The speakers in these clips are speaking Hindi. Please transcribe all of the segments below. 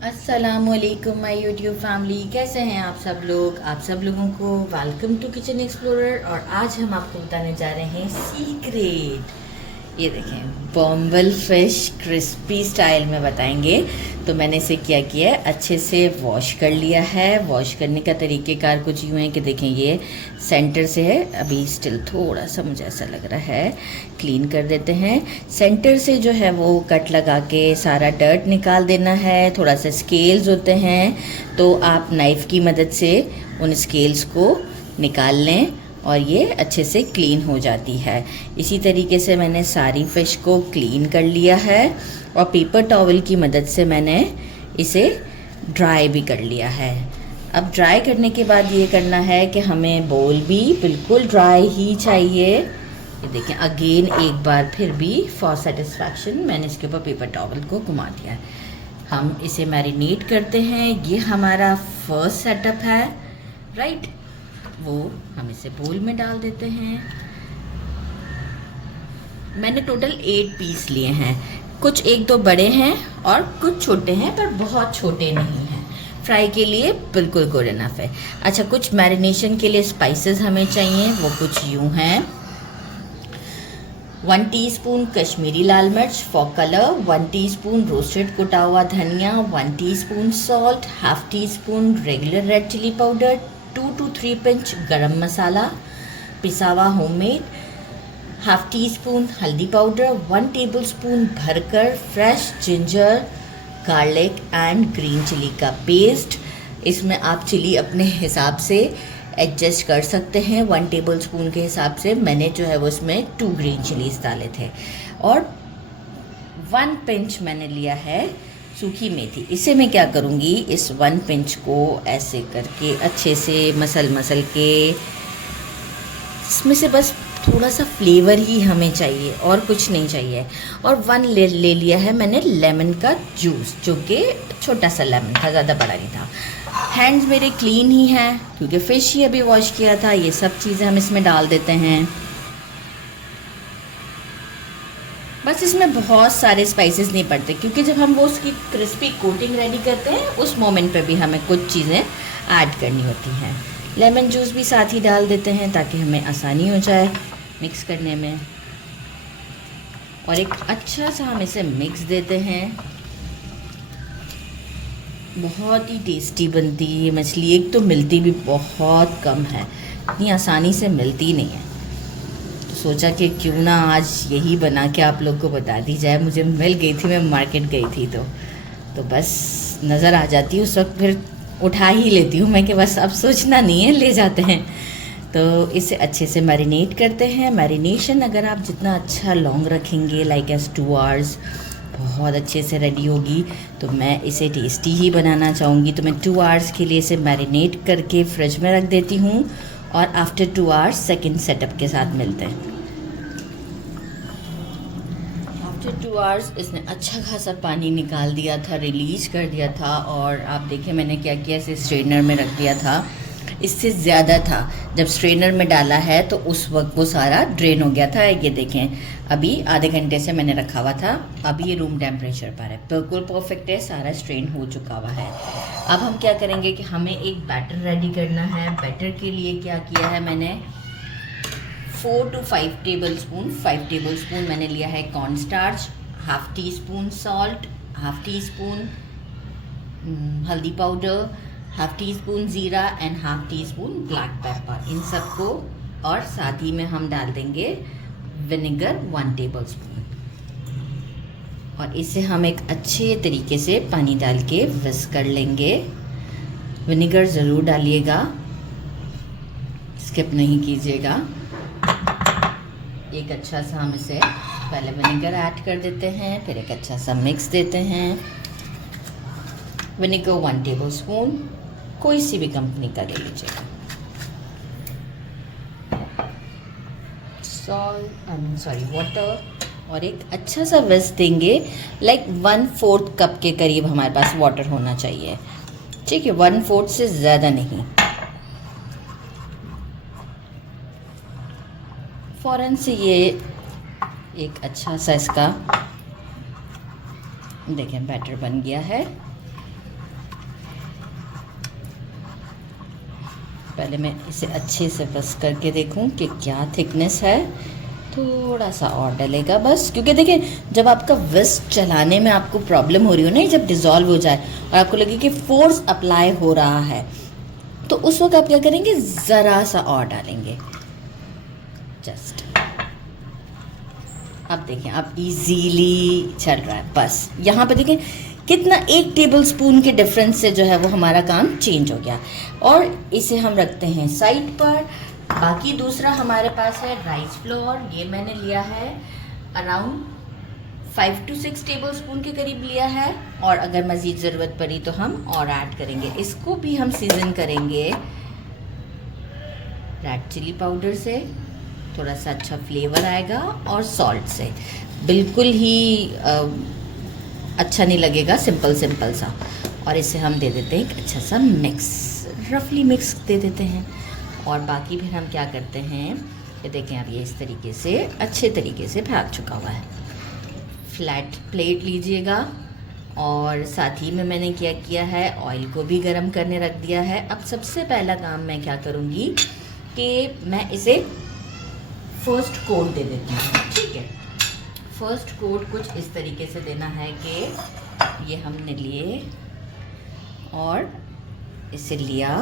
अस्सलामुअलैकुम माय यूट्यूब फैमिली, कैसे हैं आप सब लोग। आप सब लोगों को वेलकम टू किचन एक्सप्लोरर। और आज हम आपको बताने जा रहे हैं सीक्रेट। ये देखें, बॉम्बल फिश क्रिस्पी स्टाइल में बताएंगे। तो मैंने इसे क्या किया है, अच्छे से वॉश कर लिया है। वॉश करने का तरीक़ेकार कुछ यूँ है कि देखें, ये सेंटर से है, अभी स्टिल थोड़ा सा मुझे ऐसा लग रहा है। क्लीन कर देते हैं। सेंटर से जो है वो कट लगा के सारा डर्ट निकाल देना है। थोड़ा सा स्केल्स होते हैं, तो आप नाइफ़ की मदद से उन स्केल्स को निकाल लें और ये अच्छे से क्लीन हो जाती है। इसी तरीके से मैंने सारी फ़िश को क्लीन कर लिया है और पेपर टॉवल की मदद से मैंने इसे ड्राई भी कर लिया है। अब ड्राई करने के बाद ये करना है कि हमें बोल भी बिल्कुल ड्राई ही चाहिए। ये देखें, अगेन एक बार फिर भी फॉर सेटिस्फैक्शन मैंने इसके ऊपर पेपर टॉवल को घुमा दिया है। हम इसे मैरिनेट करते हैं। ये हमारा फर्स्ट सेटअप है, राइट। वो हम इसे बोल में डाल देते हैं। मैंने टोटल 8 पीस लिए हैं। कुछ एक दो बड़े हैं और कुछ छोटे हैं, पर बहुत छोटे नहीं हैं। फ्राई के लिए बिल्कुल गुड इनफ है। अच्छा, कुछ मैरिनेशन के लिए स्पाइसेस हमें चाहिए, वो कुछ यूँ हैं। 1 टीस्पून कश्मीरी लाल मिर्च फॉर कलर, 1 टीस्पून रोस्टेड कुटा हुआ धनिया, 1 teaspoon salt, half teaspoon regular red chilli powder, 2 to 3 pinch garam masala पिसा हुआ होममेड, हाफ टी स्पून हल्दी पाउडर, 1 टेबल स्पून भरकर fresh ginger garlic and green chilli का पेस्ट। इसमें आप चिली अपने हिसाब से एडजस्ट कर सकते हैं। 1 टेबल स्पून के हिसाब से मैंने जो है वो इसमें 2 ग्रीन चिलीज डाले थे। और 1 पिंच मैंने लिया है सूखी मेथी। इसे मैं क्या करूँगी, इस 1 पिंच को ऐसे करके अच्छे से मसल के, इसमें से बस थोड़ा सा फ्लेवर ही हमें चाहिए और कुछ नहीं चाहिए। और 1 ले लिया है मैंने लेमन का जूस, जो कि छोटा सा लेमन था, ज़्यादा बड़ा नहीं था। हैंड्स मेरे क्लीन ही हैं क्योंकि फ़िश ही अभी वॉश किया था। ये सब चीज़ें हम इसमें डाल देते हैं। बस इसमें बहुत सारे स्पाइसेस नहीं पड़ते, क्योंकि जब हम वो उसकी क्रिस्पी कोटिंग रेडी करते हैं उस मोमेंट पे भी हमें कुछ चीज़ें ऐड करनी होती हैं। लेमन जूस भी साथ ही डाल देते हैं ताकि हमें आसानी हो जाए मिक्स करने में। और एक अच्छा सा हम इसे मिक्स देते हैं। बहुत ही टेस्टी बनती है ये मछली। एक तो मिलती भी बहुत कम है, इतनी आसानी से मिलती नहीं है। सोचा कि क्यों ना आज यही बना के आप लोग को बता दी जाए। मुझे मिल गई थी, मैं मार्केट गई थी तो बस नज़र आ जाती है उस वक्त, फिर उठा ही लेती हूँ मैं कि बस अब सोचना नहीं है, ले जाते हैं। तो इसे अच्छे से मैरिनेट करते हैं। मैरिनेशन अगर आप जितना अच्छा लॉन्ग रखेंगे, लाइक एज 2 आवर्स, बहुत अच्छे से रेडी होगी। तो मैं इसे टेस्टी ही बनाना चाहूँगी, तो मैं 2 आवर्स के लिए इसे मैरिनेट करके फ्रिज में रख देती हूँ। और आफ्टर 2 आवर्स सेकेंड सेटअप के साथ मिलते हैं। आफ्टर 2 आवर्स इसने अच्छा खासा पानी निकाल दिया था, रिलीज कर दिया था। और आप देखें मैंने क्या किया, इसे स्ट्रेनर में रख दिया था। इससे ज़्यादा था, जब स्ट्रेनर में डाला है तो उस वक्त वो सारा ड्रेन हो गया था। ये देखें, अभी आधे घंटे से मैंने रखा हुआ था, अभी ये रूम टेम्परेचर पर है, बिल्कुल परफेक्ट है, सारा स्ट्रेन हो चुका हुआ है। अब हम क्या करेंगे कि हमें एक बैटर रेडी करना है। बैटर के लिए क्या किया है मैंने, 4 to 5 tablespoon, 5 tablespoon मैंने लिया है corn starch, half teaspoon salt, half teaspoon हल्दी पाउडर, हाफ टी स्पून ज़ीरा and half teaspoon black pepper, इन सबको। और साथ ही में हम डाल देंगे विनेगर 1 टेबल स्पून। और इसे हम एक अच्छे तरीके से पानी डाल के विस्क कर लेंगे। विनेगर ज़रूर डालिएगा, स्किप नहीं कीजिएगा। एक अच्छा सा हम इसे पहले विनेगर ऐड कर देते हैं, फिर एक अच्छा सा मिक्स देते हैं। विनेगर 1 टेबल स्पून, कोई सी भी कंपनी का ले लीजिएगा। वाटर, और एक अच्छा सा विस्क देंगे। लाइक 1/4 कप के करीब हमारे पास वाटर होना चाहिए, ठीक है, 1/4 से ज़्यादा नहीं। फ़ौरन से ये एक अच्छा सा इसका देखें बैटर बन गया है। पहले मैं इसे अच्छे से बस करके देखूं कि क्या थिकनेस है। थोड़ा सा और डलेगा बस, क्योंकि देखिए जब आपका विस्क चलाने में आपको प्रॉब्लम हो रही हो ना, जब डिज़ोल्व हो जाए और आपको लगे कि फोर्स अप्लाई हो रहा है, तो उस वक्त आप क्या करेंगे, ज़रा सा और डालेंगे जस्ट। अब देखें अब इजीली चल रहा है। बस यहाँ पे देखें कितना 1 टेबल स्पून के डिफरेंस से जो है वो हमारा काम चेंज हो गया। और इसे हम रखते हैं साइड पर। बाकी दूसरा हमारे पास है राइस फ्लोर। ये मैंने लिया है अराउंड 5 to 6 टेबल स्पून के करीब लिया है, और अगर मज़ीद ज़रूरत पड़ी तो हम और ऐड करेंगे। इसको भी हम सीजन करेंगे रेड चिली पाउडर से, थोड़ा सा अच्छा फ्लेवर आएगा, और सॉल्ट से। बिल्कुल ही अच्छा नहीं लगेगा, सिंपल सिंपल सा। और इसे हम दे देते हैं एक अच्छा सा मिक्स, रफली मिक्स दे देते हैं। और बाकी फिर हम क्या करते हैं, ये देखें अब ये इस तरीके से अच्छे तरीके से भाग चुका हुआ है। फ्लैट प्लेट लीजिएगा, और साथ ही में मैंने क्या किया है, ऑयल को भी गर्म करने रख दिया है। अब सबसे पहला काम मैं क्या करूँगी कि मैं इसे फर्स्ट कोट दे देती हूँ। ठीक है, फर्स्ट कोट कुछ इस तरीके से देना है कि ये हमने लिए और इसे लिया,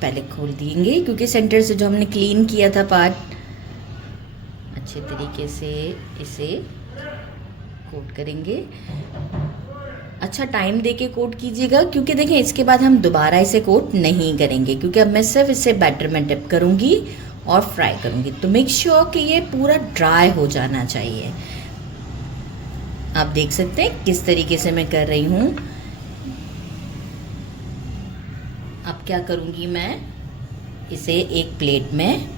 पहले खोल देंगे क्योंकि सेंटर से जो हमने क्लीन किया था पार्ट, अच्छे तरीके से इसे कोट करेंगे। अच्छा टाइम देके कोट कीजिएगा, क्योंकि देखें इसके बाद हम दोबारा इसे कोट नहीं करेंगे, क्योंकि अब मैं सिर्फ इसे बैटर में डिप करूँगी और फ्राई करूँगी। तो मेक श्योर कि ये पूरा ड्राई हो जाना चाहिए। आप देख सकते हैं किस तरीके से मैं कर रही हूँ। अब क्या करूँगी, मैं इसे एक प्लेट में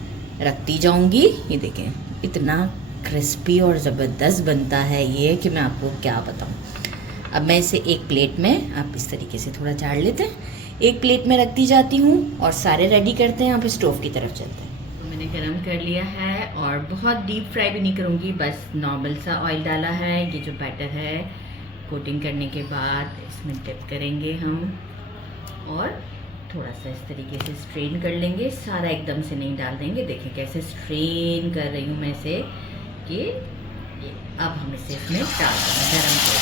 रखती जाऊँगी। ये देखें इतना क्रिस्पी और ज़बरदस्त बनता है ये कि मैं आपको क्या बताऊँ। अब मैं इसे एक प्लेट में, आप इस तरीके से थोड़ा झाड़ लेते हैं, एक प्लेट में रखती जाती हूँ और सारे रेडी करते हैं। आप स्टोव की तरफ चलते हैं। तो मैंने गरम कर लिया है और बहुत डीप फ्राई भी नहीं करूँगी, बस नॉर्मल सा ऑयल डाला है। ये जो बैटर है कोटिंग करने के बाद इसमें डिप करेंगे हम, और थोड़ा सा इस तरीके से स्ट्रेन कर लेंगे। सारा एकदम से नहीं डाल देंगे। देखें कैसे स्ट्रेन कर रही हूँ मैं इसे, कि अब हम इसे इसमें डाल देंगे गरम कर।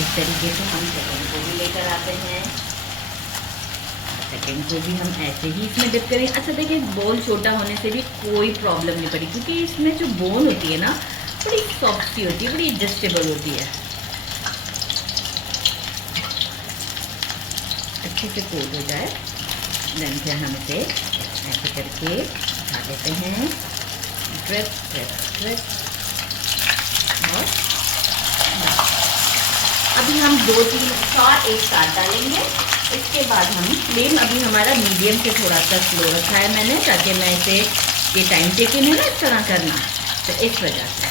इस तरीके से हम सेकेंड को भी लेकर आते हैं, सेकेंड को भी हम ऐसे ही इसमें डिप करेंगे। अच्छा देखिए बोल छोटा होने से भी कोई प्रॉब्लम नहीं पड़ी, क्योंकि इसमें जो बोन होती है ना बड़ी सॉफ्ट सी होती है, बड़ी एडजस्टेबल होती है। अच्छे से कोट हो जाए, देन फिर हम इसे ऐसे करके उठा देते हैं, ड्रिप ड्रिप ड्रिप। और अभी हम 2-3 और एक साथ डालेंगे। इसके बाद हम फ्लेम अभी हमारा मीडियम से थोड़ा सा स्लो रखा है मैंने, ताकि मैं इसे, ये टाइम टेकिंग है ना इस तरह करना, तो इस वजह से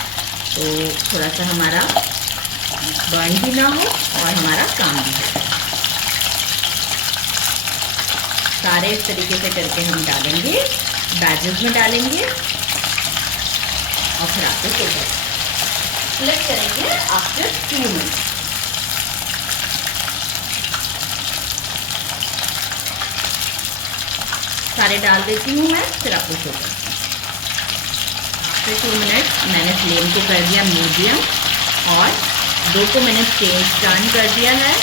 तो थोड़ा सा हमारा बर्न भी ना हो और हमारा काम भी हो। सारे इस तरीके से करके हम डालेंगे, बैचेस में डालेंगे, और फिर आपको फ्लिप करेंगे आफ्टर 2 मिनट। सारे डाल देती हूँ मैं, फिर आपको शो करती हूँ। आफ्टर 2 मिनट मैंने फ्लेम को कर दिया मीडियम, और 2 को मैंने चेंज टर्न कर दिया है,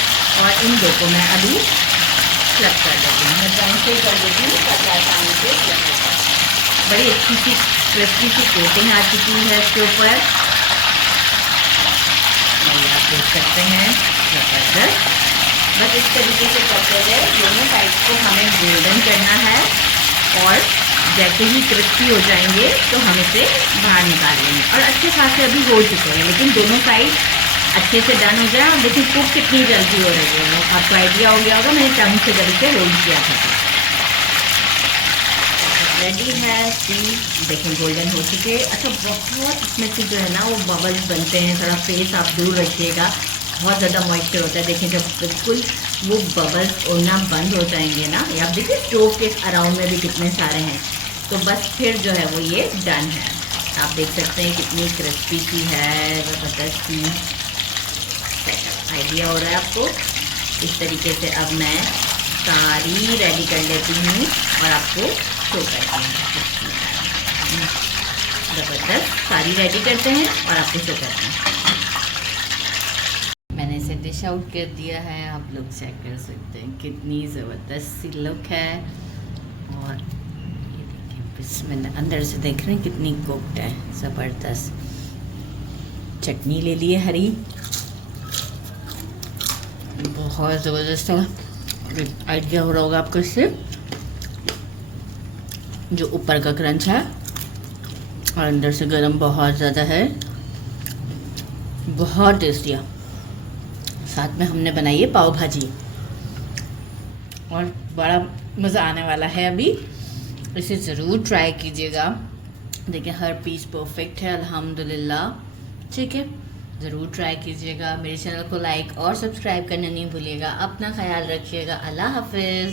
और इन 2 को मैं अभी फ्लिप कर देती हूँ। मैं टर्न से कर देती हूँ ताकि आसानी से फ्लिप हो जाए। बड़ी अच्छी सी क्रिस्पी सी कोटिंग आ चुकी है इसके ऊपर, आप देख सकते हैं ज़बरदस्त। बस इस तरीके से करते हुए दोनों साइड को हमें गोल्डन करना है, और जैसे ही क्रिस्पी हो जाएंगे तो हम इसे बाहर निकाल लेंगे। और अच्छे खासे अभी हो चुके हैं, लेकिन दोनों साइड अच्छे से डन हो जाए। और देखिए कुक कितनी जल्दी हो रही है, आपको आइडिया हो गया होगा, मैंने टंग से जल्दी से होल्ड किया था। रेडी है, सी देखें गोल्डन हो चुके। अच्छा बहुत इसमें से जो है ना वो बबल्स बनते हैं, थोड़ा फेस आप दूर रखिएगा, बहुत ज़्यादा मॉइस्चर होता है। देखिए जब बिल्कुल वो बबल्स उड़ना बंद हो जाएंगे ना, या आप देखिए स्टोव के अराउंड में भी कितने सारे हैं, तो बस फिर जो है वो ये डन है। आप देख सकते हैं कितनी क्रिस्पी सी है, ज़बरदस्त सी। आइडिया हो रहा है आपको। इस तरीके से अब मैं सारी रेडी कर लेती हूँ और आपको शो करती हूँ। ज़बरदस्त, सारी रेडी करते हैं और आपको शो करते हैं। मैंने इसे डिश आउट कर दिया है, आप लोग चेक कर सकते हैं कितनी ज़बरदस्त सी लुक है। और ये देखिए बिस्मिल्लाह, अंदर से देख रहे हैं कितनी कुक्ड है, ज़बरदस्त। चटनी ले लिए हरी, बहुत ज़बरदस्त है। आइडिया हो रहा होगा आपको इससे, जो ऊपर का क्रंच है और अंदर से गरम बहुत ज़्यादा है, बहुत टेस्टी है। साथ में हमने बनाई है पाव भाजी और बड़ा मज़ा आने वाला है। अभी इसे ज़रूर ट्राई कीजिएगा। देखिए हर पीस परफेक्ट है अल्हम्दुलिल्लाह। ठीक है, ज़रूर ट्राई कीजिएगा। मेरे चैनल को लाइक और सब्सक्राइब करना नहीं भूलिएगा। अपना ख्याल रखिएगा। अल्लाह हाफिज़।